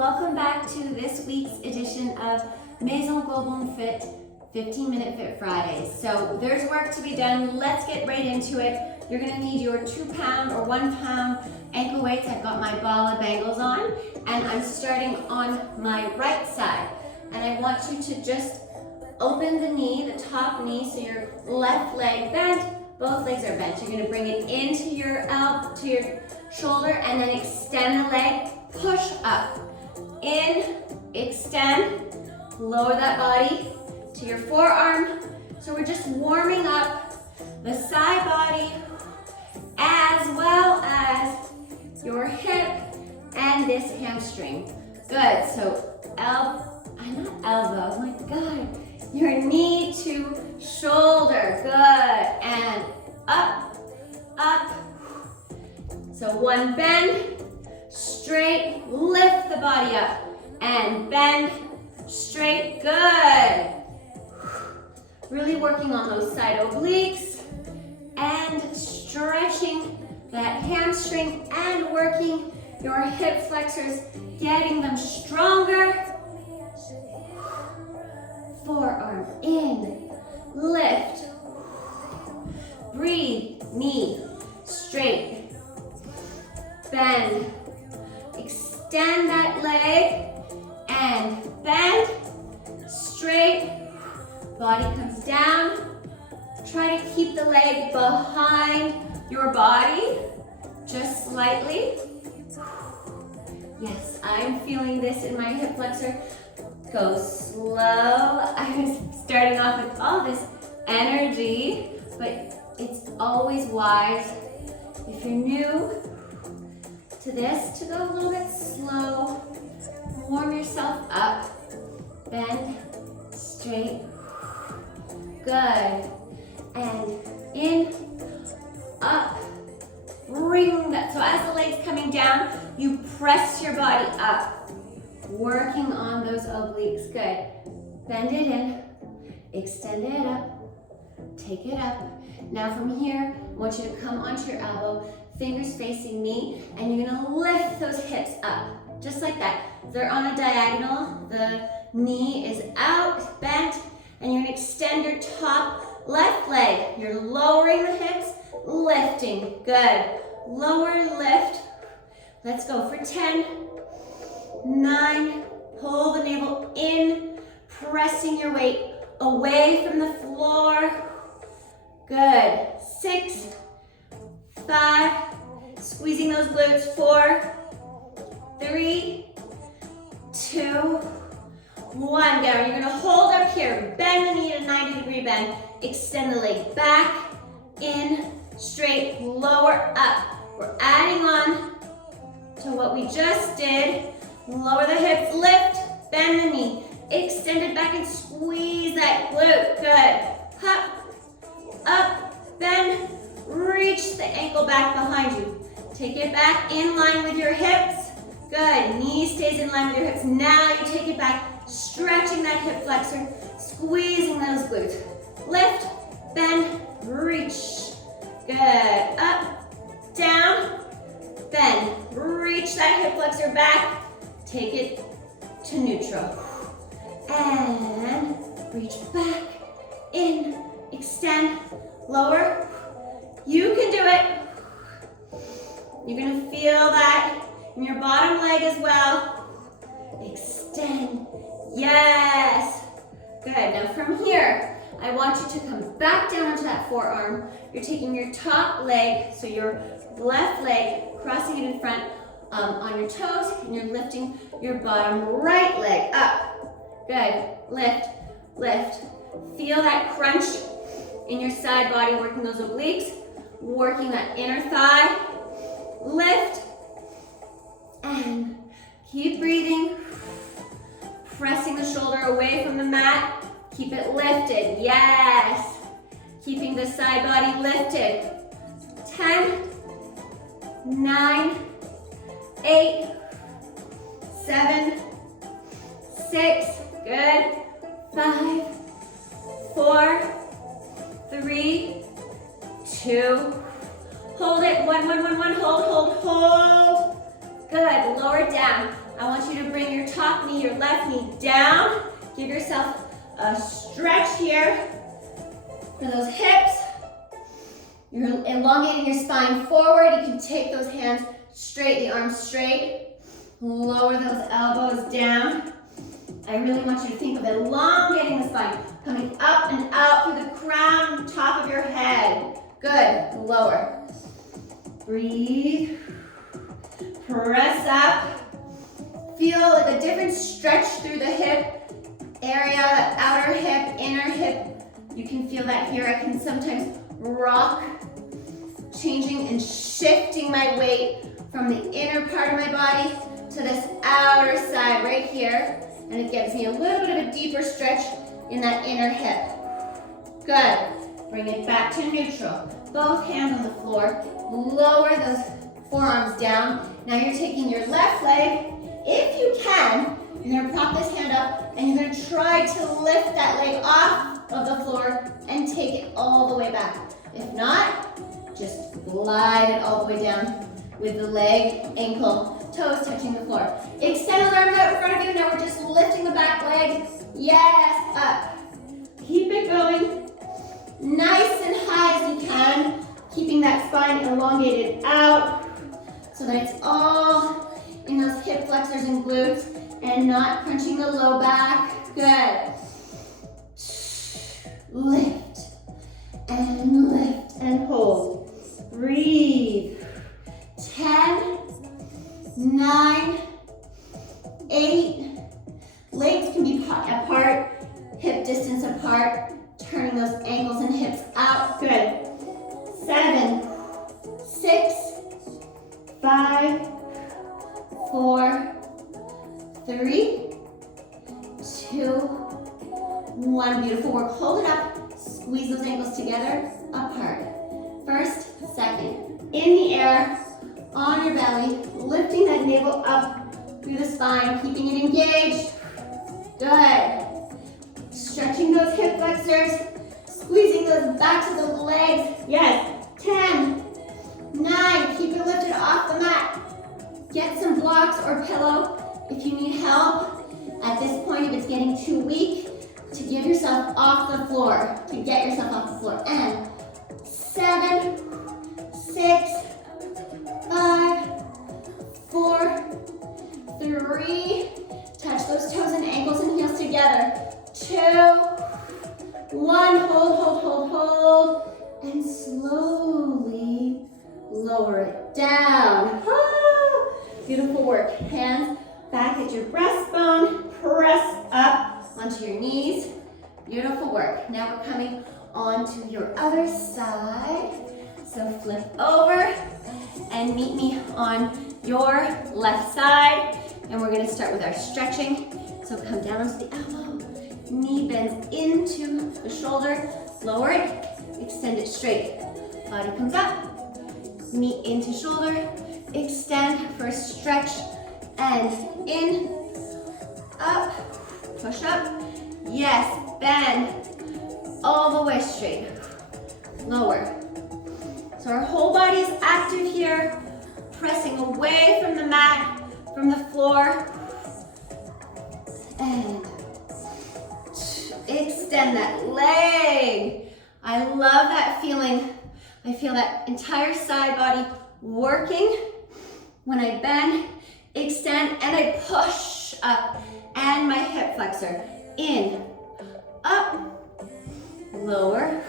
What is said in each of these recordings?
Welcome back to this week's edition of Maison Goldblum Fit 15-Minute Fit Fridays. So there's work to be done. Let's get right into it. You're gonna need your 2-pound or 1-pound ankle weights. I've got my ball of bangles on, and I'm starting on my right side. And I want you to just open the knee, the top knee, so your left leg bent, both legs are bent. You're gonna bring it into your elbow, to your shoulder, and then extend the leg, push up. In, extend, lower that body to your forearm. So we're just warming up the side body as well as your hip and this hamstring. Good, so not elbow, oh my God. Your knee to shoulder, good, and up, up. So one bend, straight, lift the body up, and bend, straight, good. Really working on those side obliques, and stretching that hamstring, and working your hip flexors, getting them stronger. Forearm in, lift, breathe, knee, straight, bend, extend that leg, and bend, straight, body comes down. Try to keep the leg behind your body, just slightly. Yes, I'm feeling this in my hip flexor. Go slow. I'm starting off with all this energy, but it's always wise, if you're new to this, to go a little bit slow. Warm yourself up. Bend, straight. Good. And in, up. Bring that. So as the leg's coming down, you press your body up. Working on those obliques, good. Bend it in, extend it up, take it up. Now from here, I want you to come onto your elbow, fingers facing me, and you're gonna lift those hips up, just like that. They're on a diagonal, the knee is out, bent, and you're gonna extend your top left leg. You're lowering the hips, lifting, good. Lower, lift. Let's go for 10, 9, pull the navel in, pressing your weight away from the floor. Good. 6, 5, squeezing those glutes. 4, 3, 2, 1. Down. You're gonna hold up here. Bend the knee at a 90-degree bend. Extend the leg back, in, straight, lower, up. We're adding on to what we just did. Lower the hips, lift, bend the knee, extend it back and squeeze that glute, good. Hop, up, bend, reach the ankle back behind you. Take it back in line with your hips, good. Knee stays in line with your hips. Now you take it back, stretching that hip flexor, squeezing those glutes. Lift, bend, reach, good. Up, down, bend, reach that hip flexor back. Take it to neutral. And reach back, in, extend, lower. You can do it. You're gonna feel that in your bottom leg as well. Extend, yes. Good, now from here, I want you to come back down onto that forearm. You're taking your top leg, so your left leg, crossing it in front, on your toes, and you're lifting your bottom right leg up. Good. Lift, lift. Feel that crunch in your side body, working those obliques, working that inner thigh. Lift, and keep breathing. Pressing the shoulder away from the mat. Keep it lifted, yes. Keeping the side body lifted. 10, 9, 8, 7, 6, good. 5, 4, 3, 2, hold it. 1, hold. Good, lower it down. I want you to bring your top knee, your left knee down. Give yourself a stretch here for those hips. You're elongating your spine forward. You can take those hands straight, the arms straight. Lower those elbows down. I really want you to think of elongating the spine, coming up and out through the crown, top of your head. Good, lower. Breathe. Press up. Feel like a different stretch through the hip area, that outer hip, inner hip. You can feel that here. I can sometimes rock, changing and shifting my weight from the inner part of my body to this outer side right here. And it gives me a little bit of a deeper stretch in that inner hip. Good. Bring it back to neutral. Both hands on the floor. Lower those forearms down. Now you're taking your left leg, if you can, you're gonna prop this hand up and you're gonna try to lift that leg off of the floor and take it all the way back. If not, just glide it all the way down with the leg, ankle, toes touching the floor. Extend the arms out in front of you. Now we're just lifting the back leg. Yes, up. Keep it going. Nice and high as you can. Keeping that spine elongated out so that it's all in those hip flexors and glutes and not crunching the low back. Good. Lift and hold. Breathe. 10, 9, 8. Legs can be apart, hip distance apart, turning those ankles and hips out. Good. 7, 6, 5, 4, 3, 2, 1. Beautiful work. Hold it up. Squeeze those ankles together, apart. First, second. In the air, on your belly, lifting that navel up through the spine, keeping it engaged. Good. Stretching those hip flexors, squeezing those backs of those legs. Yes. 10, 9, keep it lifted off the mat. Get some blocks or pillow if you need help. At this point, if it's getting too weak, to give yourself off the floor, to get yourself off the floor. And 7, 6, 5, 4, 3, touch those toes and ankles and heels together. 2, 1, hold, and slowly lower it down. Ah, beautiful work. Hands back at your breastbone, press up onto your knees. Beautiful work. Now we're coming onto your other side. So flip over and meet me on your left side. And we're gonna start with our stretching. So come down onto the elbow, knee bends into the shoulder, lower it, extend it straight. Body comes up, knee into shoulder, extend for a stretch, and in, up, push up, yes, bend, all the way straight, lower. So our whole body is active here, pressing away from the mat, from the floor, and extend that leg. I love that feeling. I feel that entire side body working when I bend, extend, and I push up, and my hip flexor, in, up, lower,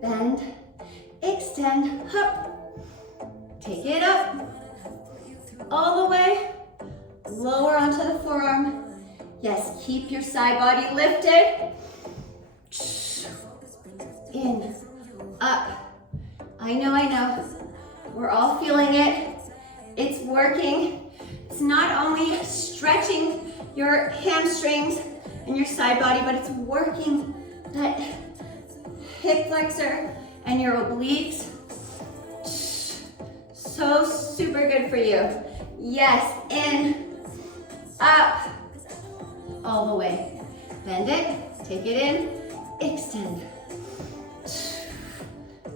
bend, extend, up, take it up, all the way, lower onto the forearm. Yes, keep your side body lifted. In, up. I know. We're all feeling it. It's working. It's not only stretching your hamstrings and your side body, but it's working that hip flexor and your obliques. So super good for you. Yes, in, up, all the way. Bend it, take it in, extend.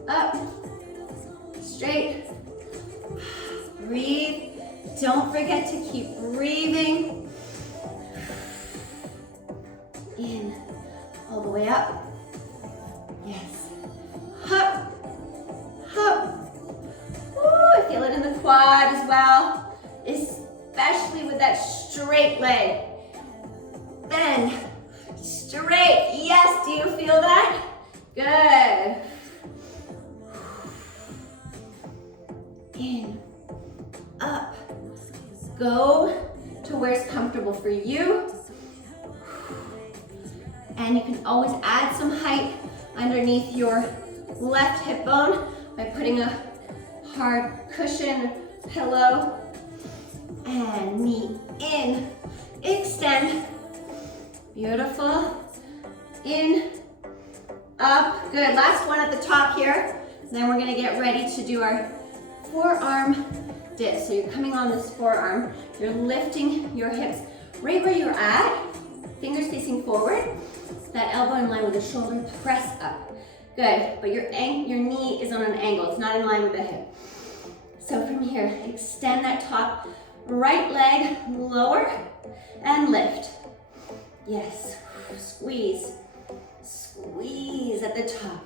Up, straight, breathe, Don't forget to keep breathing. In, all the way up. Yes. Up, up. Ooh, I feel it in the quad as well, especially with that straight leg. Bend, straight. Yes, do you feel that? Good. In, up. Go to where it's comfortable for you. And you can always add some height underneath your left hip bone by putting a hard cushion, pillow, and knee in, extend, beautiful, in, up, good, last one at the top here, then we're gonna get ready to do our forearm dip. So you're coming on this forearm, you're lifting your hips right where you're at, fingers facing forward, that elbow in line with the shoulder, press up. Good, but your knee is on an angle, it's not in line with the hip. So from here, extend that top right leg, lower, and lift. Yes, squeeze, squeeze at the top.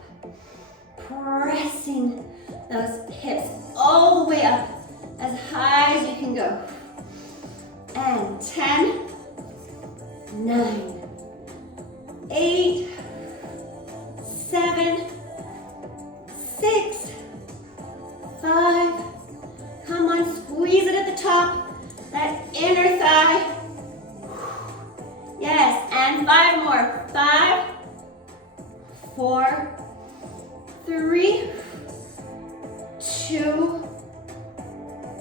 Pressing those hips all the way up, as high as you can go. And 10, 9, 8, 7, 6, 5, come on, squeeze it at the top, that inner thigh. Yes, and 5 more. 5, 4, 3, 2,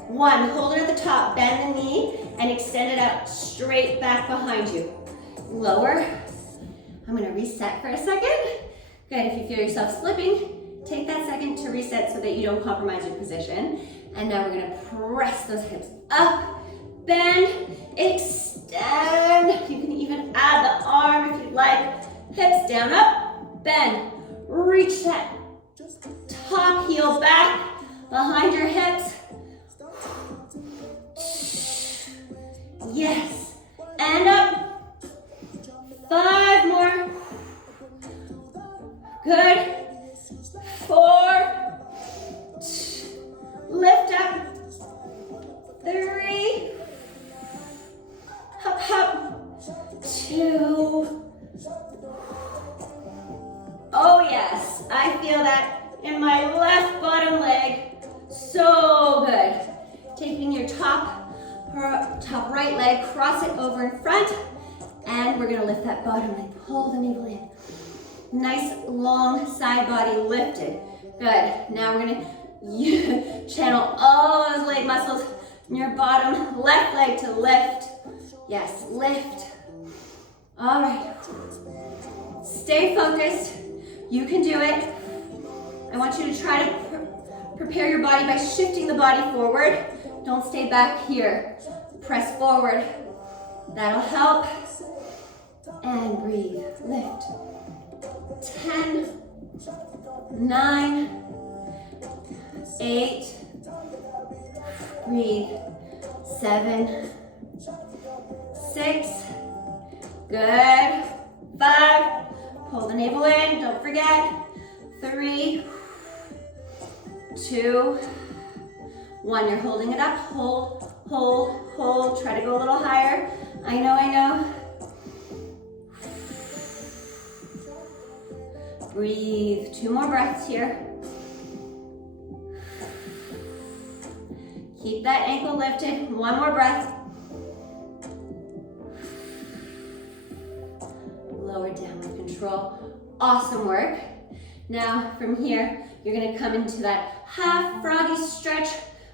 1. Hold it at the top, bend the knee, and extend it out straight back behind you. Lower. I'm gonna reset for a second. Good, if you feel yourself slipping, take that second to reset so that you don't compromise your position. And now we're gonna press those hips up, bend, extend. You can even add the arm if you'd like. Hips down, up, bend. Reach that top heel back behind your hips. Yes, and up. 5 more. Good. 4. Lift up. 3. Hop, hop. 2. Oh yes, I feel that in my left bottom leg. So good. Taking your top right leg, cross it over in front, and we're gonna lift that bottom leg. Pull the navel in. Nice long side body lifted. Good. Now we're gonna channel all those leg muscles in your bottom left leg to lift. Yes, lift. All right. Stay focused. You can do it. I want you to try to prepare your body by shifting the body forward. Don't stay back here. Press forward. That'll help. And breathe. Lift. 10, 9, 8, breathe. 7, 6, good. 5, pull the navel in, don't forget. 3, 2, 1. You're holding it up. Hold, hold, hold. Try to go a little higher. I know. Breathe. 2 more breaths here. Keep that ankle lifted. 1 more breath. Lower down with control. Awesome work. Now from here, you're gonna come into that half froggy stretch.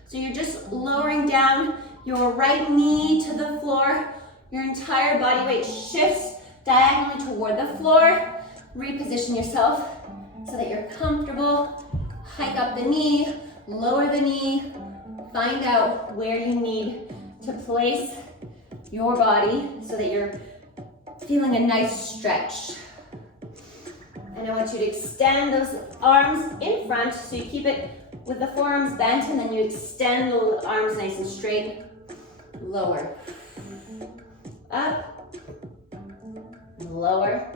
So you're just lowering down your right knee to the floor. Your entire body weight shifts diagonally toward the floor. Reposition yourself so that you're comfortable. Hike up the knee, lower the knee. Find out where you need to place your body so that you're feeling a nice stretch. And I want you to extend those arms in front so you keep it with the forearms bent, and then you extend the arms nice and straight lower. Up, lower.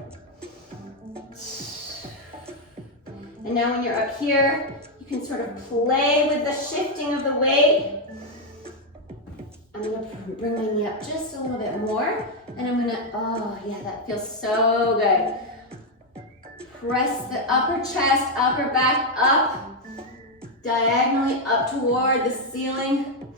And now when you're up here, you can sort of play with the shifting of the weight. I'm gonna bring my knee up just a little bit more, and I'm gonna, oh yeah, that feels so good. Press the upper chest, upper back up, diagonally up toward the ceiling.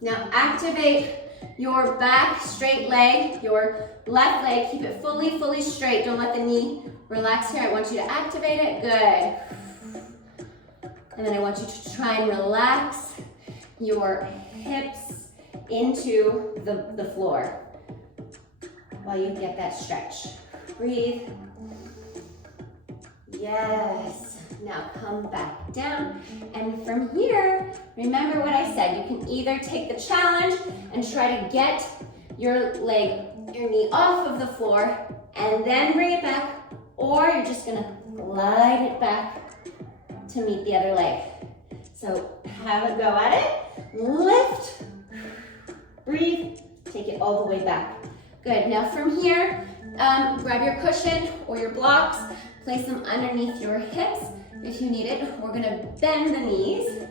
Now activate your back straight leg, your left leg, keep it fully straight. Don't let the knee relax here. I want you to activate it, good. And then I want you to try and relax your hips into the floor while you get that stretch. Breathe. Yes. Now come back down, and from here, remember what I said. You can either take the challenge and try to get your knee off of the floor and then bring it back, or you're just gonna glide it back to meet the other leg. So have a go at it. Lift, breathe, take it all the way back. Good, now from here, grab your cushion or your blocks, place them underneath your hips. If you need it, we're gonna bend the knees,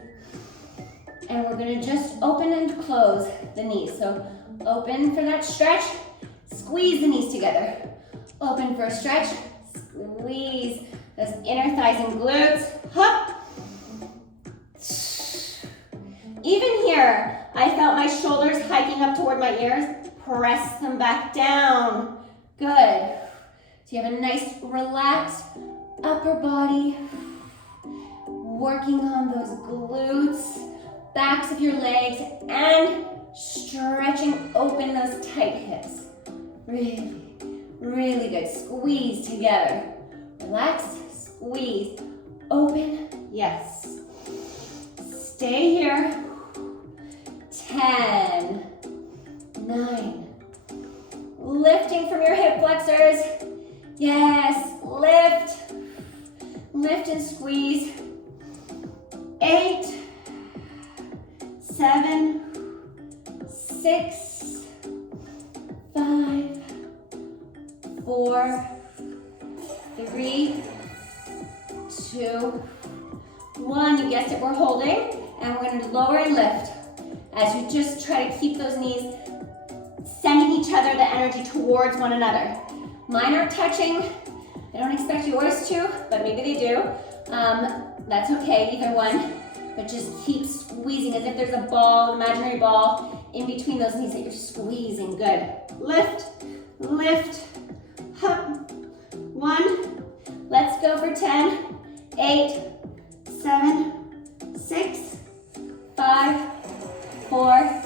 and we're gonna just open and close the knees. So open for that stretch, squeeze the knees together. Open for a stretch, squeeze those inner thighs and glutes. Hup. Even here, I felt my shoulders hiking up toward my ears. Press them back down. Good. So you have a nice relaxed upper body. Working on those glutes, backs of your legs, and stretching open those tight hips. Really, really good. Squeeze together. Relax, squeeze, open, yes. Stay here. 10, 9. Lifting from your hip flexors. Yes, lift. Lift and squeeze. 8, 7, 6, 5, 4, 3, 2, 1. You guessed it, we're holding, and we're going to lower and lift as you just try to keep those knees sending each other the energy towards one another. Mine aren't touching. I don't expect yours to, but maybe they do. That's okay, either one. But just keep squeezing as if there's a ball, an imaginary ball, in between those knees that you're squeezing. Good. Lift, lift, hop. 1. Let's go for 10, 8, 7, 6, 5, 4,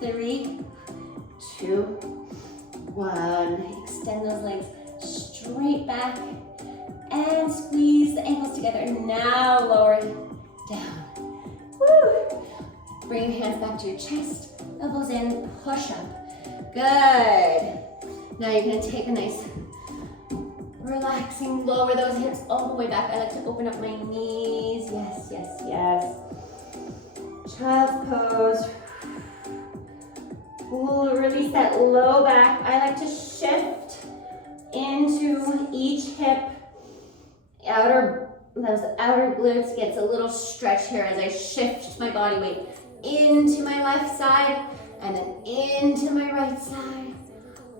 3, 2, 1. Extend those legs straight back and squeeze the ankles together. Now lower down. Woo. Bring your hands back to your chest, elbows in, push up. Good. Now you're gonna take a nice relaxing, lower those hips all the way back. I like to open up my knees. Yes, yes, yes. Child's pose. Ooh, release that low back. I like to shift into each hip. Those outer glutes gets a little stretch here as I shift my body weight into my left side and then into my right side.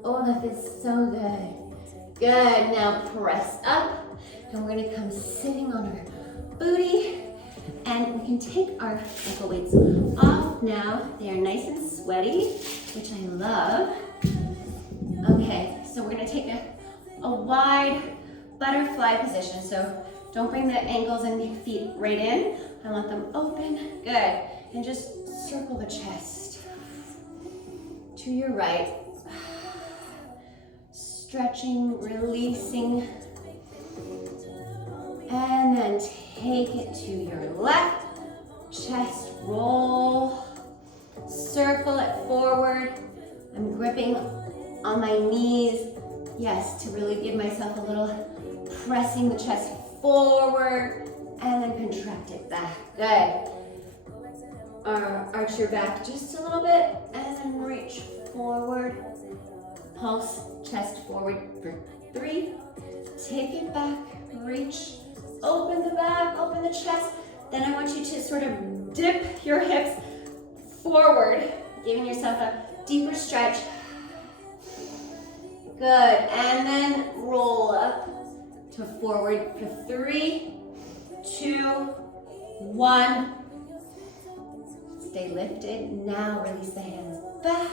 Oh, that feels so good. Good, now press up, and we're gonna come sitting on our booty, and we can take our ankle weights off now. They are nice and sweaty, which I love. Okay, so we're gonna take a wide butterfly position. So don't bring the ankles and the feet right in. I want them open, good. And just circle the chest to your right. Stretching, releasing, and then take it to your left. Chest roll, circle it forward. I'm gripping on my knees, yes, to really give myself a little pressing the chest forward, and then contract it back. Good. Arch your back just a little bit, and then forward, pulse, chest forward for 3. Take it back, reach, open the back, open the chest. Then I want you to sort of dip your hips forward, giving yourself a deeper stretch. Good, and then roll up to forward for 3, 2, 1. Stay lifted. Now release the hands back.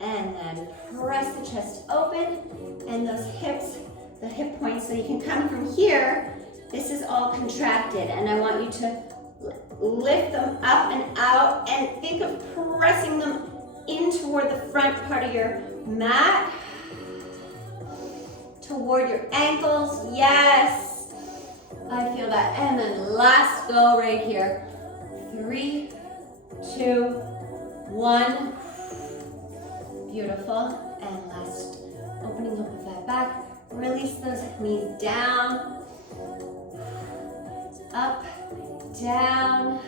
And then press the chest open. And those hips, the hip points, so you can come from here. This is all contracted. And I want you to lift them up and out. And think of pressing them in toward the front part of your mat. Toward your ankles. Yes. I feel that. And then last go right here. 3, 2, 1. Beautiful. And last, opening up with that back. Release those knees down. Up, down,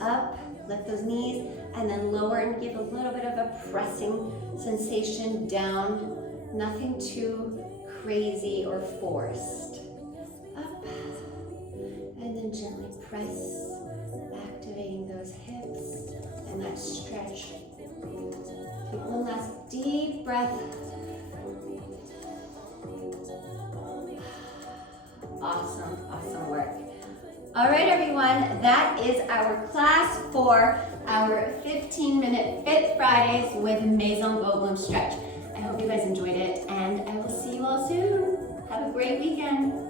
up. Lift those knees and then lower and give a little bit of a pressing sensation down. Nothing too crazy or forced. Up. And then gently press, activating those hips and that stretch. Take one last deep breath. Awesome, awesome work. All right, everyone, that is our class for our 15-minute Fit Fridays with Maison Goldblum stretch. I hope you guys enjoyed it, and I will see you all soon. Have a great weekend.